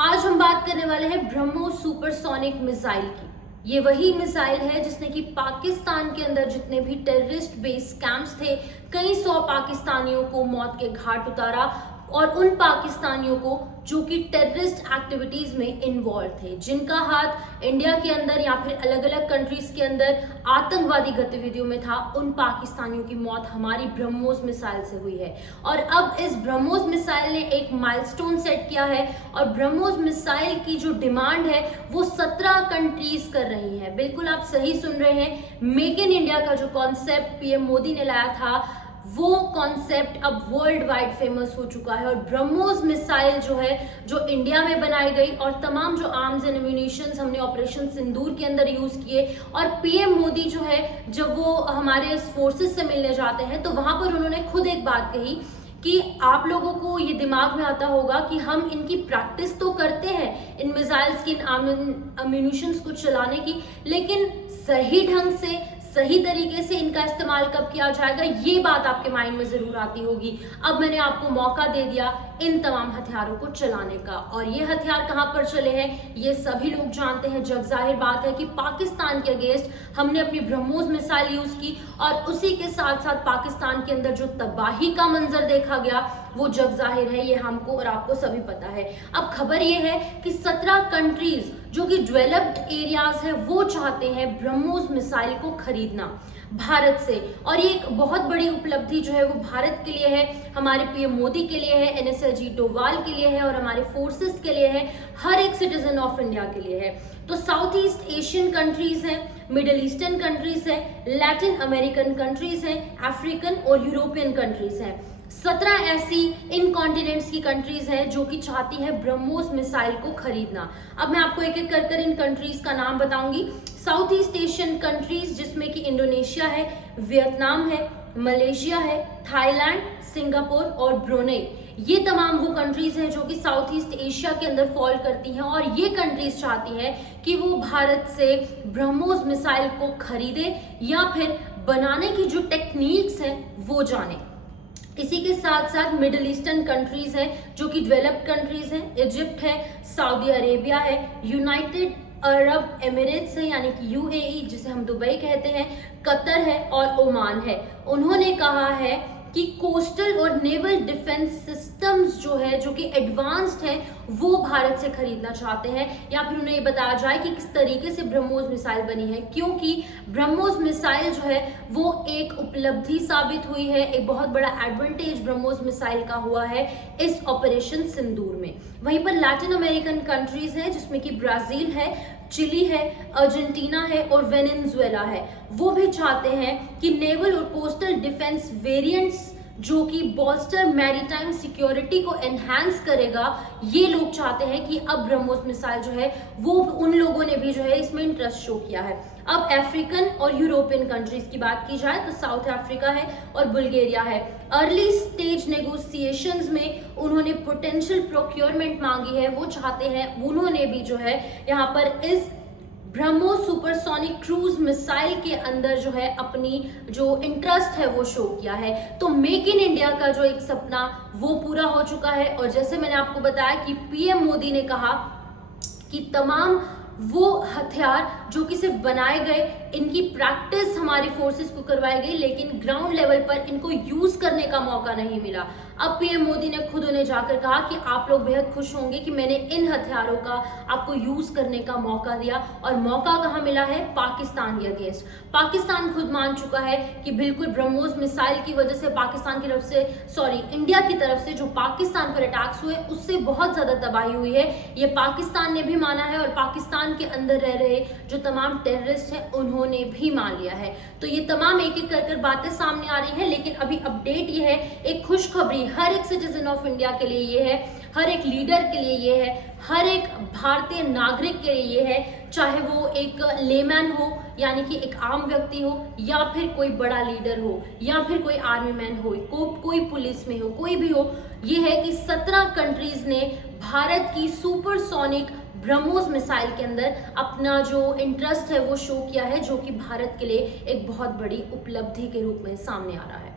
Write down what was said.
आज हम बात करने वाले हैं ब्रह्मोस सुपरसोनिक मिसाइल की। ये वही मिसाइल है जिसने कि पाकिस्तान के अंदर जितने भी टेररिस्ट बेस कैंप्स थे, कई 100 पाकिस्तानियों को मौत के घाट उतारा और उन पाकिस्तानियों को जो कि टेररिस्ट एक्टिविटीज में इन्वॉल्व थे, जिनका हाथ इंडिया के अंदर या फिर अलग अलग कंट्रीज के अंदर आतंकवादी गतिविधियों में था, उन पाकिस्तानियों की मौत हमारी ब्रह्मोस मिसाइल से हुई है। और अब इस ब्रह्मोस मिसाइल ने एक माइलस्टोन सेट किया है और ब्रह्मोस मिसाइल की जो डिमांड है वो 17 कंट्रीज कर रही है। बिल्कुल आप सही सुन रहे हैं, मेक इन इंडिया का जो कॉन्सेप्ट पीएम मोदी ने लाया था वो कॉन्सेप्ट अब वर्ल्ड वाइड फेमस हो चुका है। और ब्रह्मोस मिसाइल जो है, जो इंडिया में बनाई गई और तमाम जो आर्म्स एंड एम्यूनिशंस हमने ऑपरेशन सिंदूर के अंदर यूज किए, और पीएम मोदी जो है जब वो हमारे फोर्सेस से मिलने जाते हैं तो वहां पर उन्होंने खुद एक बात कही कि आप लोगों को ये दिमाग में आता होगा कि हम इनकी प्रैक्टिस तो करते हैं, इन मिसाइल्स की, इन अम्यूनिशंस को चलाने की, लेकिन सही ढंग से सही तरीके से इनका इस्तेमाल कब किया जाएगा, ये बात आपके माइंड में जरूर आती होगी। अब मैंने आपको मौका दे दिया इन तमाम हथियारों को चलाने का। और ये हथियार कहां पर चले हैं ये सभी लोग जानते हैं। जग जाहिर बात है कि पाकिस्तान के अगेंस्ट हमने अपनी ब्रह्मोस मिसाइल यूज की और उसी के साथ साथ पाकिस्तान के अंदर जो तबाही का मंजर देखा गया वो जग जाहिर है, ये हमको और आपको सभी पता है। अब खबर ये है कि 17 कंट्रीज जो कि डेवलप्ड एरियाज है वो चाहते हैं ब्रह्मोस मिसाइल को खरीदना भारत से। और ये एक बहुत बड़ी उपलब्धि जो है वो भारत के लिए है, हमारे पीएम मोदी के लिए है, एनएसएस अजीत डोभाल के लिए है और हमारे फोर्सेस के लिए है, हर एक सिटीजन ऑफ इंडिया के लिए है। तो साउथ ईस्ट एशियन कंट्रीज हैं, मिडिल ईस्टर्न कंट्रीज हैं, लैटिन अमेरिकन कंट्रीज हैं, अफ्रीकन और यूरोपियन कंट्रीज हैं। 17 ऐसी इन कॉन्टिनेंट्स की कंट्रीज हैं जो कि चाहती है ब्रह्मोस मिसाइल को खरीदना। अब मैं आपको एक एक कर इन कंट्रीज का नाम बताऊंगी। साउथ ईस्ट एशियन कंट्रीज जिसमें कि इंडोनेशिया है, वियतनाम है, मलेशिया है, थाईलैंड, सिंगापुर और ब्रुनेई, ये तमाम वो कंट्रीज हैं जो कि साउथ ईस्ट एशिया के अंदर फॉल करती हैं। और ये कंट्रीज चाहती है कि वो भारत से ब्रह्मोस मिसाइल को खरीदे या फिर बनाने की जो टेक्निक्स हैं वो जाने। इसी के साथ साथ मिडिल ईस्टर्न कंट्रीज हैं जो कि डेवलप्ड कंट्रीज हैं, इजिप्ट है, सऊदी अरेबिया है, यूनाइटेड अरब एमिरेट्स है यानी कि यूएई जिसे हम दुबई कहते हैं, कतर है और ओमान है। उन्होंने कहा है कि कोस्टल और नेवल डिफेंस सिस्टम्स जो है, जो कि एडवांस्ड है, वो भारत से खरीदना चाहते हैं, या फिर उन्हें ये बताया जाए कि किस तरीके से ब्रह्मोस मिसाइल बनी है, क्योंकि ब्रह्मोस मिसाइल जो है वो एक उपलब्धि साबित हुई है, एक बहुत बड़ा एडवांटेज ब्रह्मोस मिसाइल का हुआ है इस ऑपरेशन सिंदूर में। वहीं पर लैटिन अमेरिकन कंट्रीज है जिसमें कि ब्राजील है, चिली है, अर्जेंटीना है और वेनेजुएला है, वो भी चाहते हैं कि नेवल और कोस्टल डिफेंस वेरिएंट्स जो कि बॉस्टर मैरीटाइम सिक्योरिटी को एनहांस करेगा, ये लोग चाहते हैं कि अब ब्रह्मोस मिसाइल जो है वो उन लोगों ने भी जो है इसमें इंटरेस्ट शो किया है। अब अफ्रीकन और यूरोपियन कंट्रीज की बात की जाए तो साउथ अफ्रीका है और बुल्गारिया है। अर्ली स्टेज नेगोशिएशंस में उन्होंने पोटेंशियल प्रोक्योरमेंट मांगी है, वो चाहते हैं, उन्होंने भी जो है यहाँ पर इस ब्रह्मोस सुपरसोनिक क्रूज मिसाइल के अंदर जो है अपनी जो इंटरेस्ट है वो शो किया है। तो मेक इन इंडिया का जो एक सपना वो पूरा हो चुका है। और जैसे मैंने आपको बताया कि पीएम मोदी ने कहा कि तमाम वो हथियार जो कि सिर्फ बनाए गए, इनकी प्रैक्टिस हमारी फोर्सेस को करवाई गई, लेकिन ग्राउंड लेवल पर इनको यूज करने का मौका नहीं मिला। अब पीएम मोदी ने खुद उन्हें जाकर कहा कि आप लोग बेहद खुश होंगे कि मैंने इन हथियारों का आपको यूज करने का मौका दिया। और मौका कहाँ मिला है? पाकिस्तान के अगेंस्ट। पाकिस्तान खुद मान चुका है कि बिल्कुल ब्रह्मोस मिसाइल की वजह से पाकिस्तान की तरफ से, इंडिया की तरफ से जो पाकिस्तान पर अटैक्स हुए उससे बहुत ज्यादा तबाही हुई है। ये पाकिस्तान ने भी माना है और पाकिस्तान के अंदर रह रहे जो तमाम टेररिस्ट हैं उन्होंने भी मान लिया है। तो ये तमाम एक एक कर बातें सामने आ रही हैं, लेकिन अभी अपडेट ये है, एक खुशखबरी हर एक सिटीजन ऑफ इंडिया के लिए ये है, हर एक लीडर के लिए ये है, हर एक भारतीय नागरिक के लिए ये है, चाहे वो एक लेमैन हो यानी कि एक आम व्यक्ति हो, या फिर कोई बड़ा लीडर हो, या फिर कोई आर्मी मैन हो, कोई पुलिस में हो, कोई भी हो, ये है कि 17 कंट्रीज ने भारत की सुपरसोनिक ब्रह्मोस मिसाइल के अंदर अपना जो इंटरेस्ट है वो शो किया है, जो कि भारत के लिए एक बहुत बड़ी उपलब्धि के रूप में सामने आ रहा है।